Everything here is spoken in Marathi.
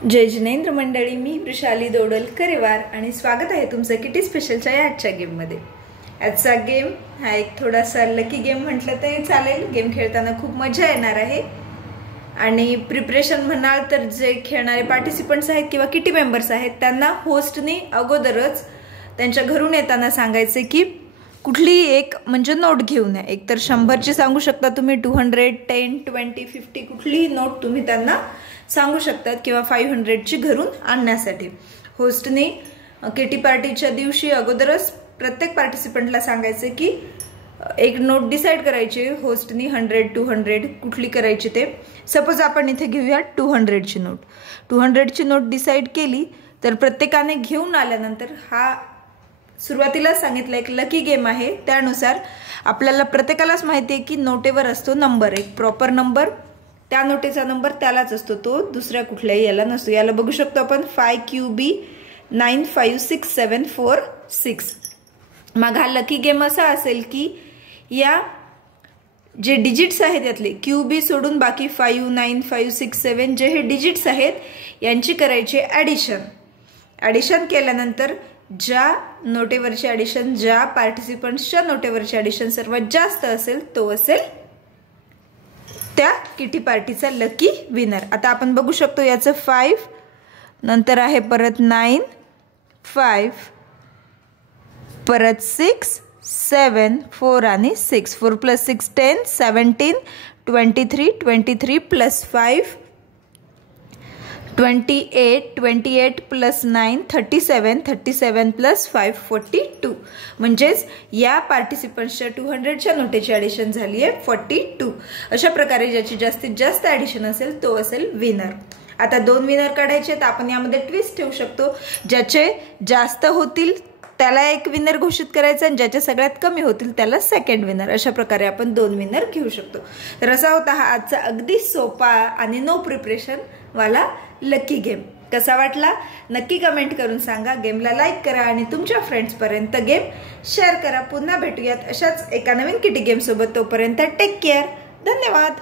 जय जिनेंद्र मंडळी, मी वृषाली दोडलकरेवार आणि स्वागत आहे तुमचं किटी स्पेशलच्या आजच्या गेममध्ये। आजचा गेम हा एक थोडासा लकी गेम म्हटलं तरी चालेल। गेम खेळताना खूप मजा येणार आहे आणि प्रिपरेशन म्हणाल तर जे खेळणारे पार्टिसिपंट्स आहेत किंवा किटी मेंबर्स आहेत त्यांना होस्टने अगोदरच त्यांच्या घरून येताना सांगायचे की कुठली एक म्हणजे नोट घेऊन या। एक तर 100ची सांगू शकता तुम्ही, 200, 10, 20, 50 कुठलीही नोट तुम्ही त्यांना सांगू शकतात किंवा 500ची घरून आणण्यासाठी। होस्टने किटी पार्टीच्या दिवशी अगोदरच प्रत्येक पार्टिसिपंटला सांगायचे की एक नोट डिसाइड करायची। होस्टने 100, 200 कुठली करायची ते। सपोज आपण इथे घेऊया 200ची नोट। 200ची नोट डिसाइड केली तर प्रत्येकाने घेऊन आल्यानंतर हा सुरुवातीला सांगितलं एक लकी गेम आहे। त्यानुसार आपल्याला प्रत्येकालाच माहिती आहे की नोटेवर असतो नंबर, एक प्रॉपर नंबर, त्या नोटेचा नंबर त्यालाच असतो, तो दुसऱ्या कुठल्याही याला नसतो। याला बघू शकतो आपण 5QB956746। मग हा लकी गेम असा असेल की या जे डिजिट्स आहेत यातले QB सोडून बाकी 5, 9, 5, 6, 7 जे हे डिजिट्स आहेत यांची करायची ॲडिशन केल्यानंतर ज्या नोटेवरची ॲडिशन, ज्या पार्टिसिपंट्सच्या नोटेवरची ॲडिशन सर्वात जास्त असेल तो असेल त्या किटी पार्टीचा लकी विनर। आता आपण बघू शकतो याचं 5 नंतर आहे परत 9, 5 परत 6, 7, 4 आणि 6, 4 + 6 10, 17, 23, 23 + 5 28, 28 + 9 37, 37 + 5 42। म्हणजेच या पार्टिसिपंट्सच्या 200च्या नोटेची ॲडिशन झाली आहे 42। अशा प्रकारे ज्याची जास्तीत जास्त ॲडिशन असेल तो असेल विनर। आता 2 विनर काढायचे आहेत। आपण यामध्ये ट्विस्ट ठेवू शकतो, ज्याचे जास्त होतील त्याला एक विनर घोषित करायचं आणि ज्याचे सगळ्यात कमी होतील त्याला सेकंड विनर। अशा प्रकारे आपण 2 विनर घेऊ शकतो। तर असा होता हा आजचा अगदी सोपा आणि नो प्रिपरेशन वाला लकी गेम। कसा वाटला नक्की कमेंट करून सांगा। गेमला लाईक करा आणि तुमच्या फ्रेंड्सपर्यंत गेम शेअर करा। पुन्हा भेटूयात अशाच एका नवीन किटी गेम सोबत। तोपर्यंत टेक केअर, धन्यवाद।